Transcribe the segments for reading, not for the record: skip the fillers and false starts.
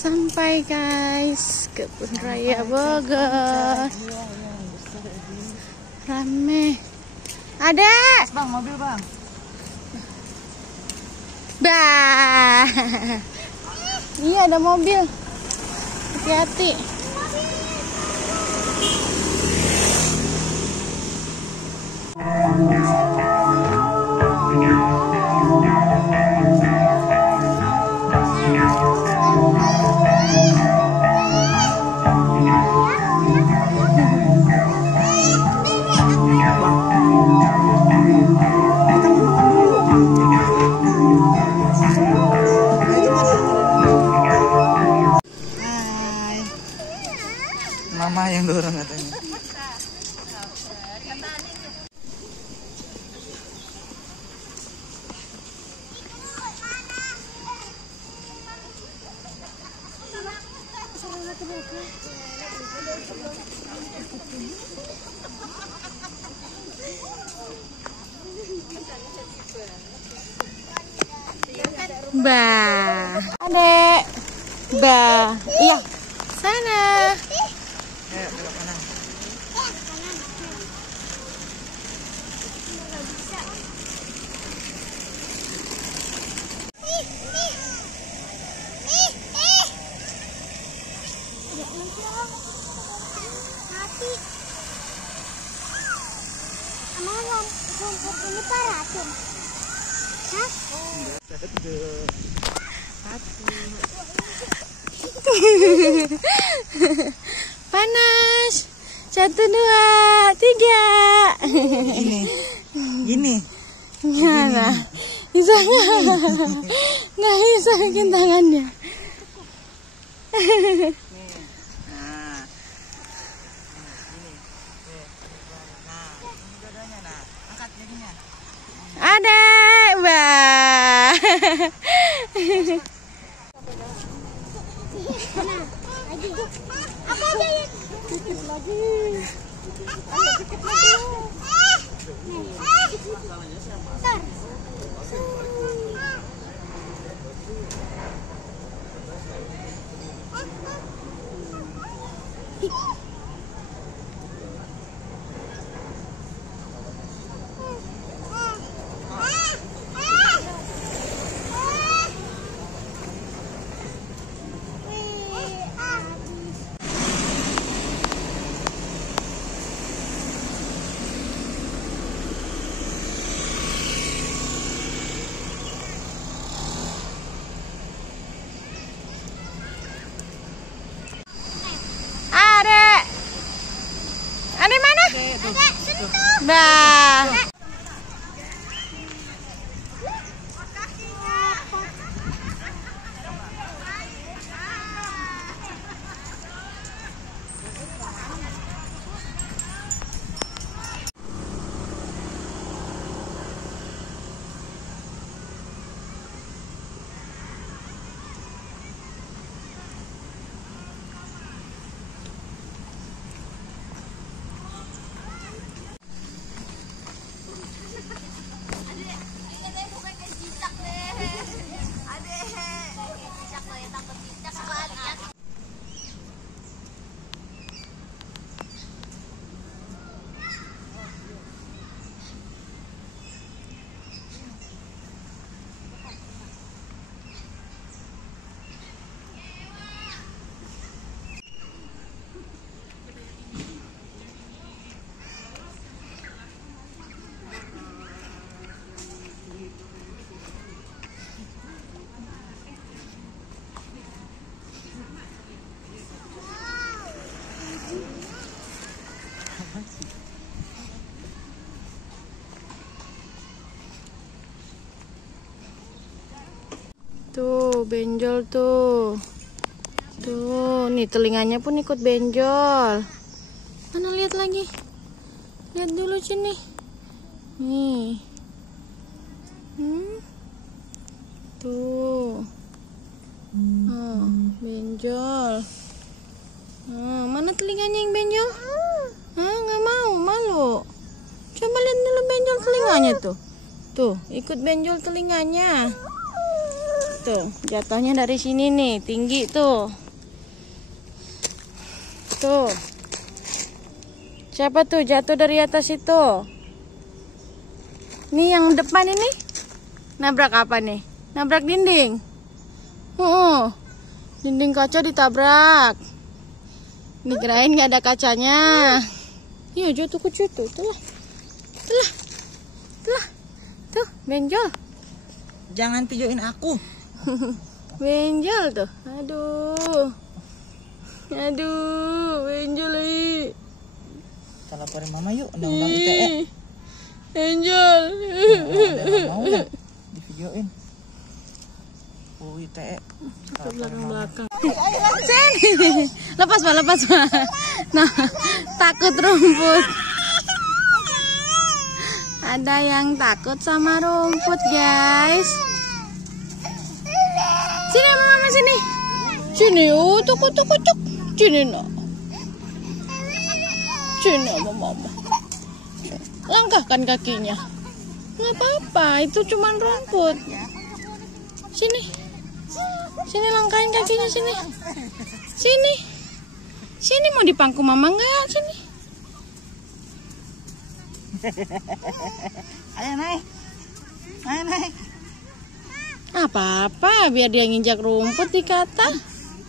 Sampai guys, kebun raya Bogor. Rame. Ada. Bang, mobil bang. Bah. Iya ada mobil. Hati-hati. Mama yang dorong katanya. Bah. Adek. Bah. Iya. Sana. Ayo, belok kanan. Rumput ini paracun. Hah? Panas. 1, 2, 3. Gini. Gimana? Bisa nggak bisa bikin tangannya. Nah. Gini. Nah, ini dadanya nah. Angkat jadinya. Adek, bah. Lagi. Apa aja ya? Lagi. Adek. Adek mana? Bah. Tuh, benjol tuh. Tuh, nih telinganya pun ikut benjol. Mana lihat lagi? Lihat dulu sini. Nih. Tuh. Oh, benjol. Mana telinganya yang benjol? Nggak mau, malu. Coba lihat dulu benjol telinganya tuh. Tuh, ikut benjol telinganya. Tuh, jatuhnya dari sini nih, tinggi tuh. Tuh. Siapa tuh jatuh dari atas itu? Nih yang depan ini. Nabrak apa nih? Nabrak dinding. Dinding kaca ditabrak. Dikirain nggak ada kacanya. Iya, jatuh ke situ. Tuh. Tuh, benjol. Jangan pijoin aku. Benjol tuh. Aduh, benjol lagi. Kita laporin mama yuk, undang-undang ITE. Benjol. Mau ya divideoin. ITE. Ke belakang. Sini. Lepas, Ma. Nah, takut rumput. Ada yang takut sama rumput, guys. Sini, Mama, sini. Sini, tuk. Sini, no. Sini, Mama. Langkahkan kakinya. Nggak apa-apa, itu cuma rumput. Sini. Sini, langkahin kakinya, sini. Sini, mau dipangku Mama nggak? Sini. Ayo naik. Apa-apa, biar dia nginjak rumput dikata.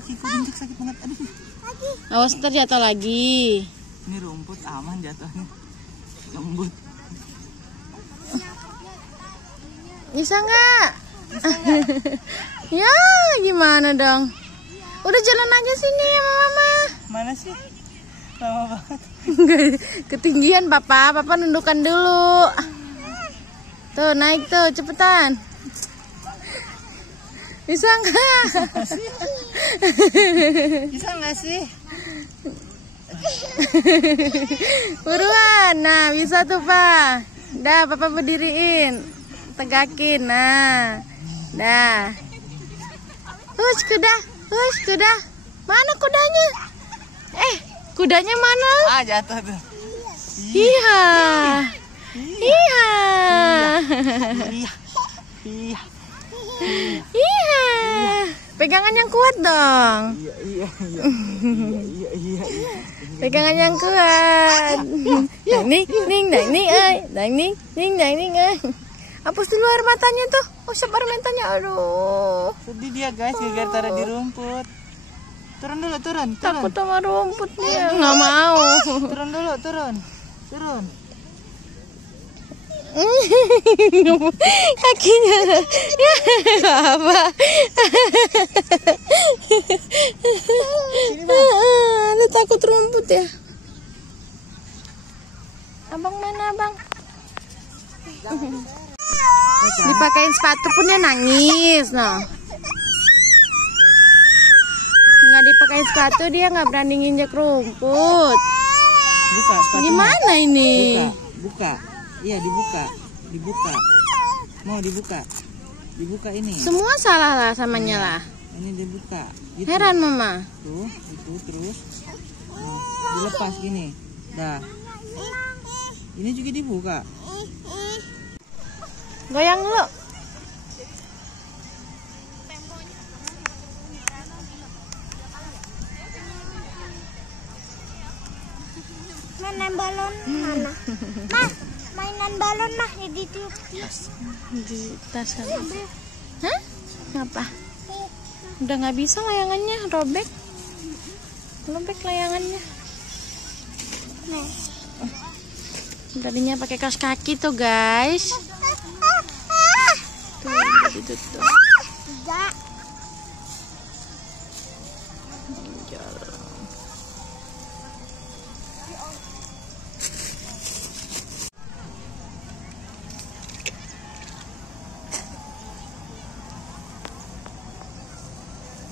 Kakiku injek sakit banget. Aduh. Awas ntar jatuh lagi. Ini rumput aman jatuhnya. Lembut. Bisa nggak? Ya, gimana dong? Udah jalan aja sini sama Mama. Mana sih? Lama banget. Ketinggian Papa nundukkan dulu. Tuh, naik tuh, cepetan. Bisa nggak? Bisa nggak sih? Buruan. Nah, bisa tuh, Pak. Dah, Papa berdiriin. Tegakin. Nah. Dah. Hush, kuda. Mana kudanya? Kudanya mana? Jatuh tuh. Iya. Pegangan yang kuat dong. Iya. Pegangan yang kuat. Ning. Hapus dulu air matanya tuh. Usap air matanya. Aduh. Sedih dia, guys, gara-gara taruh di rumput. Turun dulu. Takut sama rumput dia. Nggak mau. Turun dulu. Kakinya. Ya, apa? Ada takut rumput ya. Abang mana, Abang? Dipakein sepatu pun dia nangis, noh. Nggak dipakein sepatu dia nggak berani nginjek rumput. Buka sepatunya. Gimana ini? Buka. Iya, dibuka. Mau dibuka ini. Semua salah lah samanya lah. Ini dibuka. Gitu. Heran Mama. Tuh, itu terus. Nah, dilepas gini. Dah. Ini juga dibuka. Goyang dulu. Mainan balon mana? Mah, mainan balon mah di tas apa? Hah? Ngapa? Udah nggak bisa layangannya, robek layangannya. Nih. Tadinya pakai kaos kaki tuh, guys. Tuh, gitu tuh. Enggak.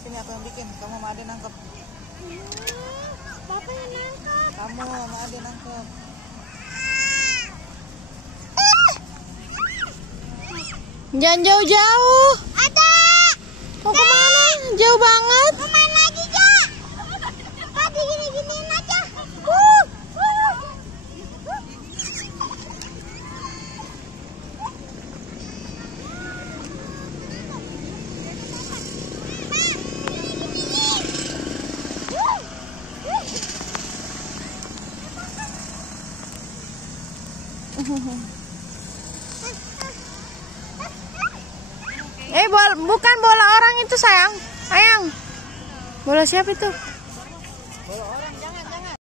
Sini aku yang bikin. Kamu sama Ade nangkep. Bapak yang nangkap. Kamu sama Ade nangkep. Jangan jauh-jauh. Ada. Mau kemana? Jauh banget. Mau main lagi, Kak? Tadi gini-giniin aja. Bukan bola orang itu sayang. Ayang. Bola siapa itu? Bola orang.